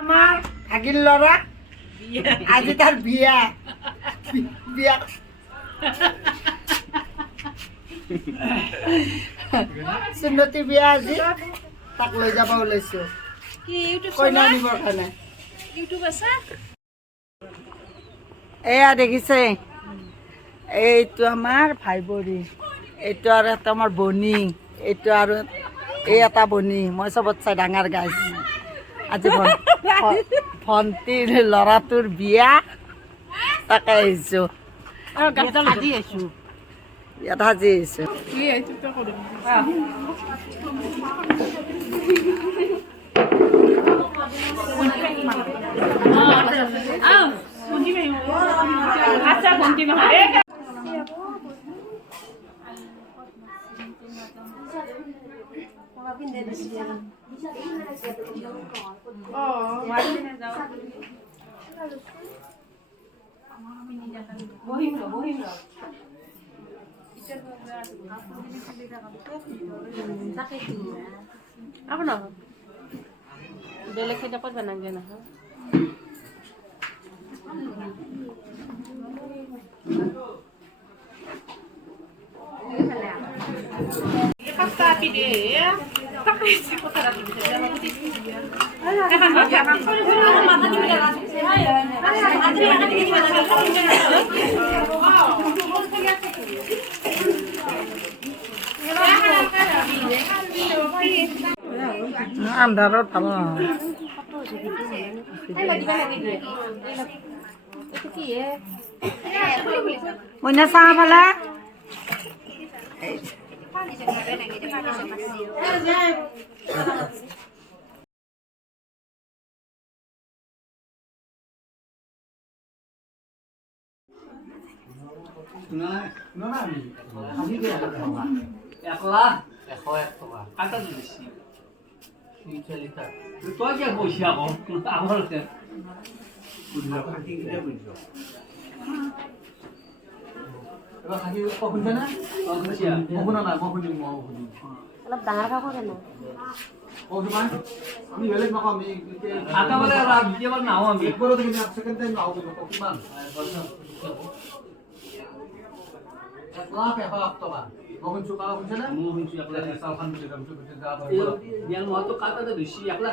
আমার আগির লড়া আজি তার বিয়া বিয়া সুন্নতি বিয়া আজি তাক লৈ যাব ওলাইছো কি ইউটিউব কইনা নিবৰ কাৰণে ইউটিউব আছে এয়া দেখিছে এইটো আমাৰ ভাই বৰি এইটো আৰু এটা আমাৰ বনি এইটো আৰু এই এটা বনি মই চবত চাই ডাঙৰ গাইছ আজি ভণ্টিৰ ল'ৰাটোৰ বিয়া তাকে আহিছোঁ আজি আছো ইয়াত সাজি আহিছোঁ আচ্ছা ভণ্টি নহয় বেলেগ খেতে ক'ত বনাগে নহয় আন্ধাৰত ভাল মইনা চাহ ফালে অলপ ডাঙৰ কাপোৰ কেনে আমি বেলেগ নকওঁ আমি আটাবারে বিকেবার নাও আমি একবারও দেখি না সেকেন্ড টাইম নাও কিমান 1,01,000 মই শুনছো কাৱা শুনছে না মু শুনছি একলা চালখান বুলি কামটো যাব ইয়াৰ মতো কাটাতে বেশি একলা